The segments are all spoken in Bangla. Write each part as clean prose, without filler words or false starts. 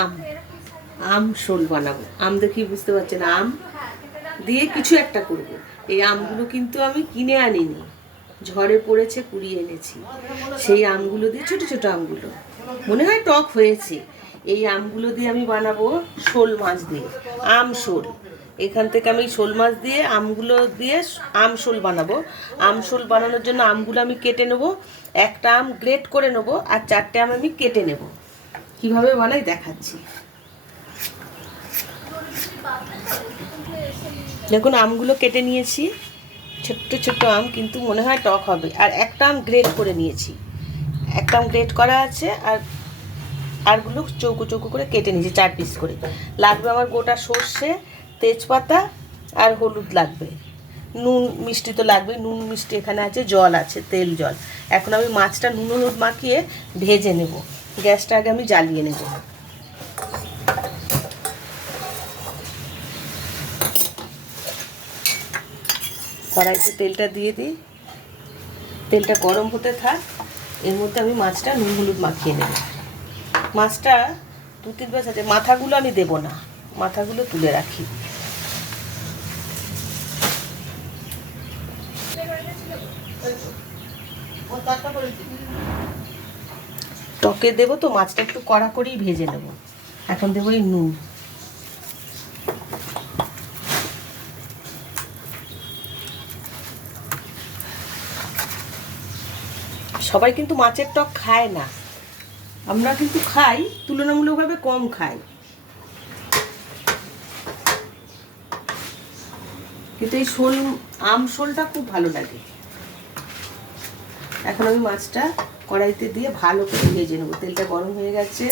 আম আম শোল বানাবো। আম দেখি বুঝতে পারছেন, আম দিয়ে কিছু একটা করব। এই আমগুলো কিন্তু আমি কিনে আনিনি, ঝড়ে পড়েছে, কুড়িয়ে এনেছি। সেই আমগুলো দিয়ে, ছোট ছোট আমগুলো, মনে হয় টক হয়েছে, এই আমগুলো দিয়ে আমি বানাবো শোল মাছ দিয়ে আম শোল। এখান থেকে আমি শোল মাছ দিয়ে আমগুলো দিয়ে আম শোল বানাবো। আম শোল বানানোর জন্য আমগুলো আমি কেটে নেবো, একটা আম গ্রেট করে নেবো, আর 4টে আম আমি কেটে নেব। কিভাবে বানাই দেখাচ্ছি। দেখুন আমগুলো কেটে নিয়েছি, ছোট্ট ছোট্ট আম, কিন্তু মনে হয় টক হবে। আর একটা আম গ্রেট করে নিয়েছি, একটা আম গ্রেট করা আছে, আর আরগুলো চৌকো চৌকো করে কেটে নিয়েছি 4 পিস করে। লাগবে আমার গোটা সর্ষে, তেজপাতা আর হলুদ লাগবে, নুন মিষ্টি তো লাগবে, নুন মিষ্টি এখানে আছে, জল আছে, তেল জল। এখন আমি মাছটা নুন হলুদ মাখিয়ে ভেজে নেব। গ্যাসটা আগে আমি জ্বালিয়ে নেব। কড়াইতে তেলটা দিয়ে দিই, তেলটা গরম হতে থাক, এর মধ্যে আমি মাছটা নুন হলুদ মাখিয়ে নেব। মাছটা 2-3 পিস আছে, মাথাগুলো আমি দেব না, মাথাগুলো তুলে রাখি। টকে দেবো তো, মাছটা একটু কড়া করেই ভেজে নেব। এখন দেবো এই নুন, সবাই কিন্তু মাছের টক খায় না, আমরা কিন্তু খাই, তুলনামূলকভাবে কম খাই, কিন্তু এই শোল, আম শোলটা খুব ভালো লাগে। এখন আমি মাছটা কড়াইতে দিয়ে ভালো করে ভেজে নেবো। তেলটা গরম হয়ে গেছে,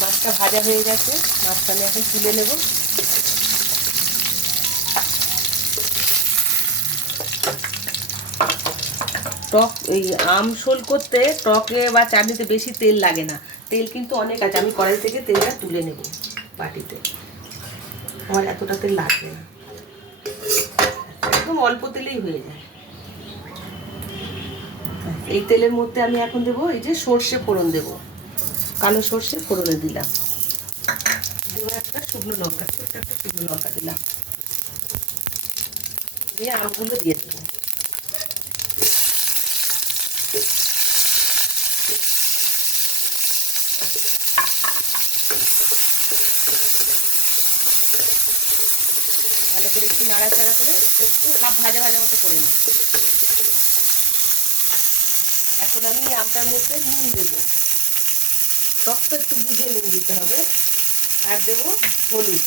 মাছটা ভাজা হয়ে গেছে, মাছটা আমি এখন তুলে নেব। টক এই আম শোল করতে টকে বা চাটনিতে বেশি তেল লাগে না, তেল কিন্তু অনেক আছে। আমি কড়াই থেকে তেলটা তুলে নেব বাটিতে, আমার এতটা তেল লাগবে না, একদম অল্প তেলেই হয়ে যায়। এই তেলের মধ্যে আমি এখন দেবো এই যে সর্ষে ফোড়ন দেবো, কালো সর্ষে ফোড়নে দিলাম, দেবো একটা শুকনো লঙ্কা, ছোট্ট একটা শুকনো লঙ্কা দিলাম, দিয়ে আমগুলো দিয়ে দেবো। ভালো করে একটু নাড়াচাড়া করে একটু হাফ ভাজা ভাজা মতো করে নেব। এখন আমি আমটার মধ্যে নুন দেবো, টকটা একটু বুঝে নুন দিতে হবে, আর দেবো হলুদ।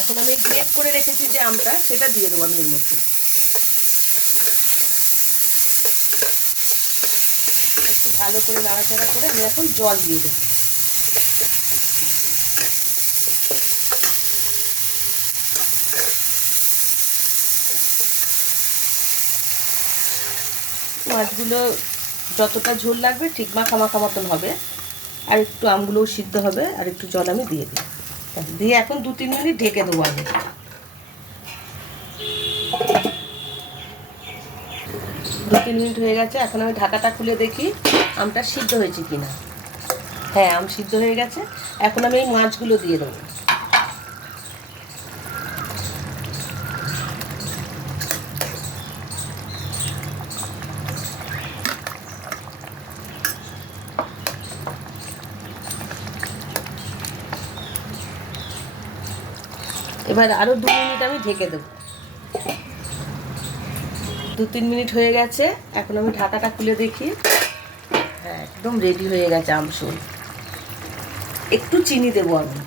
এখন আমি গ্রেট করে রেখেছি যে আমটা, সেটা দিয়ে দেবো আমি এর মধ্যে। একটু ভালো করে নাড়াচাড়া করে আমি এখন জল দিয়ে দেবো। মাছগুলো যতটা ঝোল লাগবে ঠিক মাখা মাখা মতন হবে, আর একটু আমগুলোও সিদ্ধ হবে, আর একটু জল আমি দিয়ে দিই, দিয়ে এখন 2-3 মিনিট ঢেকে দেবো আমি। 2-3 মিনিট হয়ে গেছে, এখন আমি ঢাকাটা খুলে দেখি আমটা সিদ্ধ হয়েছে কিনা। হ্যাঁ, আম সিদ্ধ হয়ে গেছে। এখন আমি এই মাছগুলো দিয়ে দেবো। এবার আরও 2 মিনিট আমি ঢেকে দেবো। 2-3 মিনিট হয়ে গেছে, এখন আমি ঢাকাটা খুলে দেখি। হ্যাঁ, একদম রেডি হয়ে গেছে আমশোল। একটু চিনি দেবো আমি,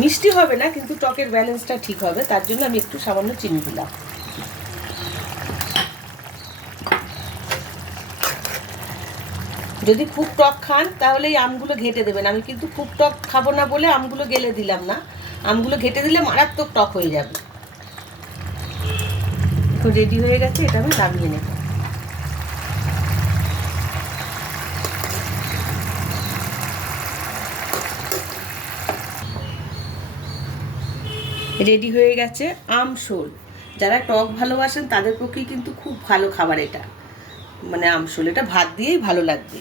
মিষ্টি হবে না কিন্তু টকের ব্যালেন্সটা ঠিক হবে, তার জন্য আমি একটু সামান্য চিনি দিলাম। যদি খুব টক খান তাহলে এই আমগুলো ঘেটে দেবেন, আমি কিন্তু খুব টক খাবো না বলে আমগুলো গেলে দিলাম না, আমগুলো ঘেটে দিলে মারাত্মক টক হয়ে যাবে। তো রেডি হয়ে গেছে, এটা আমি নামিয়ে নেব। রেডি হয়ে গেছে আমশোল। যারা টক ভালোবাসেন তাদের পক্ষে কিন্তু খুব ভালো খাবার এটা, মানে আমশোল, এটা ভাত দিয়েই ভালো লাগবে।